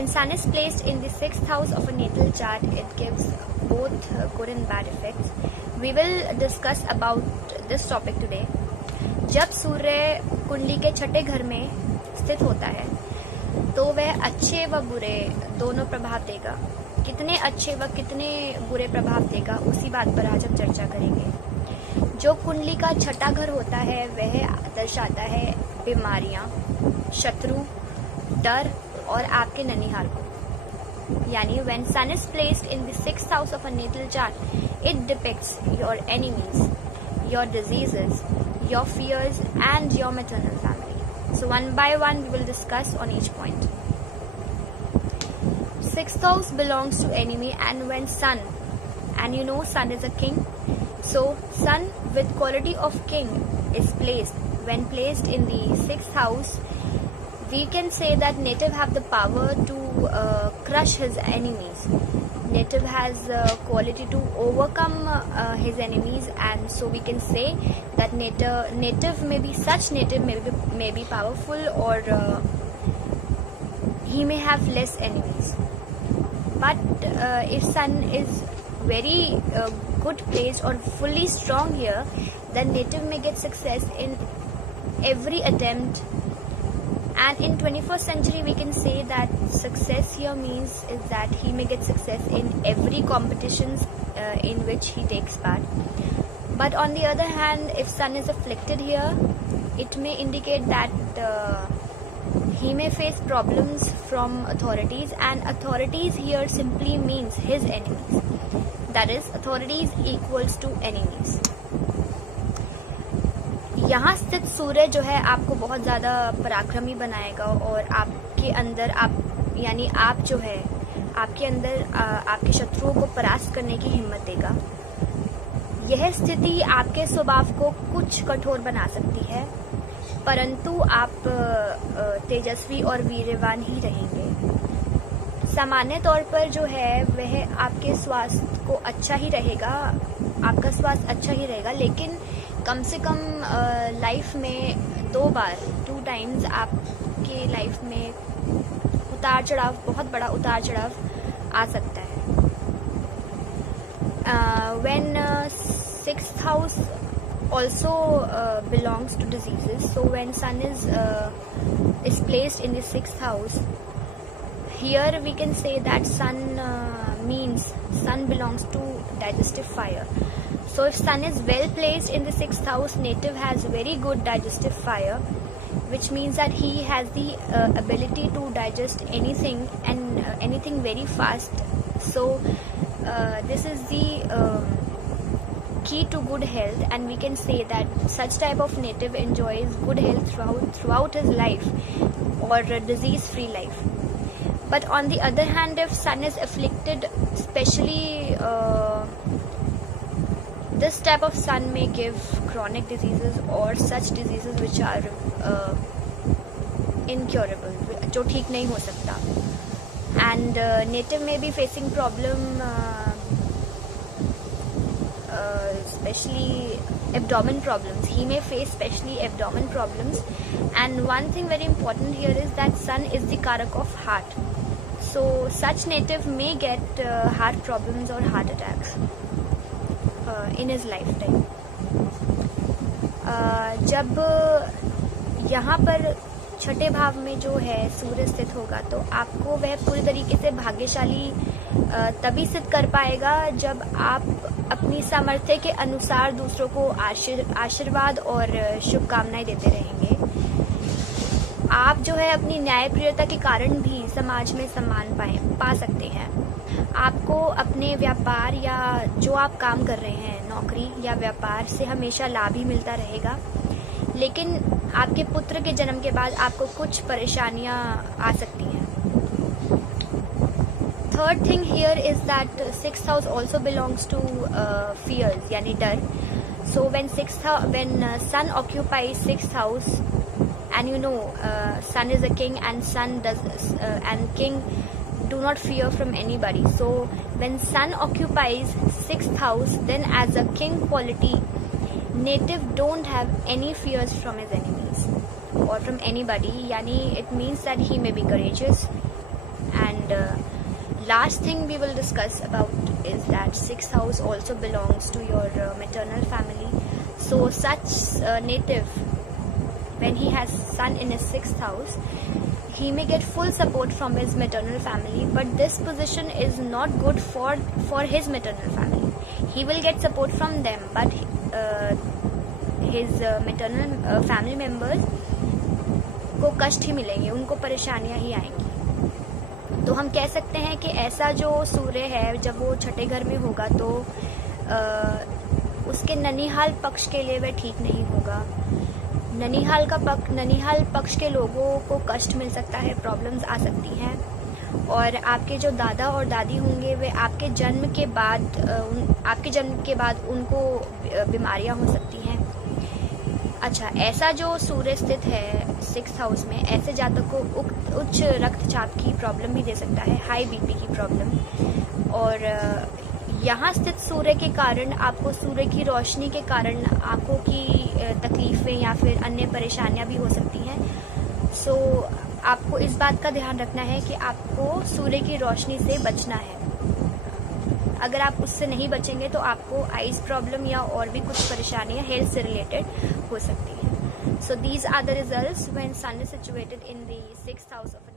When sun is placed in the 6th house of a natal chart, it gives both good and bad effects. We will discuss about this topic today. जब सूर्य कुंडली के छठे घर में स्थित होता है तो वह अच्छे व बुरे दोनों प्रभाव देगा. कितने अच्छे व कितने बुरे प्रभाव देगा उसी बात पर आज हम चर्चा करेंगे. जो कुंडली का छठा घर होता है वह दर्शाता है बीमारियां, शत्रु, डर और आपके ननिहाल को. यानी when sun is placed in the 6th house of a natal chart, it depicts your enemies, your diseases, your fears and your maternal family. So one by one we will discuss on each point. 6th house belongs to enemy, and when sun, and you know sun is a king, so sun with quality of king is placed. When placed in the 6th house, we can say that native have the power to crush his enemies. Native has quality to overcome his enemies, and so we can say that native may be such native may be powerful, or he may have less enemies. But if sun is very good placed or fully strong here, then native may get success in every attempt. And in 21st century we can say that success here means is that he may get success in every competitions in which he takes part. But on the other hand, if sun is afflicted here, it may indicate that he may face problems from authorities, and authorities here simply means his enemies. That is, authorities equals to enemies. यहाँ स्थित सूर्य जो है आपको बहुत ज़्यादा पराक्रमी बनाएगा और आपके अंदर आप जो है आपके अंदर आपके शत्रुओं को परास्त करने की हिम्मत देगा. यह स्थिति आपके स्वभाव को कुछ कठोर बना सकती है, परंतु आप तेजस्वी और वीर्यवान ही रहेंगे. सामान्य तौर पर जो है वह आपके स्वास्थ्य को अच्छा ही रहेगा, आपका स्वास्थ्य अच्छा ही रहेगा, लेकिन कम से कम लाइफ में 2 टाइम्स आपके लाइफ में उतार चढ़ाव, बहुत बड़ा उतार चढ़ाव आ सकता है. When 6th house also belongs to diseases, so when sun is placed in the 6th house, here we can say that sun belongs to digestive fire. So if sun is well placed in the 6th house, native has very good digestive fire, which means that he has the ability to digest anything and anything very fast. So this is the key to good health, and we can say that such type of native enjoys good health throughout his life, or a disease-free life. But on the other hand, if sun is afflicted, especially this type of sun may give chronic diseases or such diseases which are incurable, जो ठीक नहीं हो सकता. And native may be facing problem, especially abdomen problems. He may face especially abdomen problems. And one thing very important here is that sun is the karak of heart. So such native may get heart problems or heart attacks in his lifetime. जब यहाँ पर छठे भाव में जो है सूर्य स्थित होगा तो आपको वह पूरी तरीके से भाग्यशाली तभी सिद्ध कर पाएगा जब आप अपनी सामर्थ्य के अनुसार दूसरों को आशीर्वाद और शुभकामनाएं देते रहेंगे. आप जो है अपनी न्यायप्रियता के कारण भी समाज में सम्मान पा सकते हैं. आपको अपने व्यापार या जो आप काम कर रहे हैं, नौकरी या व्यापार से हमेशा लाभ ही मिलता रहेगा, लेकिन आपके पुत्र के जन्म के बाद आपको कुछ परेशानियां आ सकती हैं. Third thing here is that 6th house also belongs to fears, यानी डर. So when sun occupies 6th house, and you know sun is a king, and and king do not fear from anybody. So when sun occupies 6th house, then as a king quality, native don't have any fears from his enemies or from anybody. Yani it means that he may be courageous, And last thing we will discuss about is that 6th house also belongs to your maternal family. So such native, when he has sun in his 6th house, he may get full support from his maternal family, but this position is not good for his maternal family. He will get support from them, but his maternal family members को कष्ट ही मिलेंगे, उनको परेशानियां ही आएंगी. तो हम कह सकते हैं कि ऐसा जो सूर्य है जब वो छठे घर में होगा तो उसके ननिहाल पक्ष के लिए वह ठीक नहीं होगा. ननिहाल पक्ष के लोगों को कष्ट मिल सकता है, प्रॉब्लम्स आ सकती हैं, और आपके जो दादा और दादी होंगे वे आपके जन्म के बाद उनको बीमारियां हो सकती हैं. अच्छा, ऐसा जो सूर्य स्थित है 6th हाउस में, ऐसे जातक को उच्च रक्तचाप की प्रॉब्लम भी दे सकता है, हाई बीपी की प्रॉब्लम. और यहाँ स्थित सूर्य के कारण आपको सूर्य की रोशनी के कारण आंखों की तकलीफें या फिर अन्य परेशानियां भी हो सकती हैं. सो आपको इस बात का ध्यान रखना है कि आपको सूर्य की रोशनी से बचना है. अगर आप उससे नहीं बचेंगे तो आपको आइज प्रॉब्लम या और भी कुछ परेशानियां हेल्थ से रिलेटेड हो सकती हैं. So these are the results when sun is situated in the 6th house of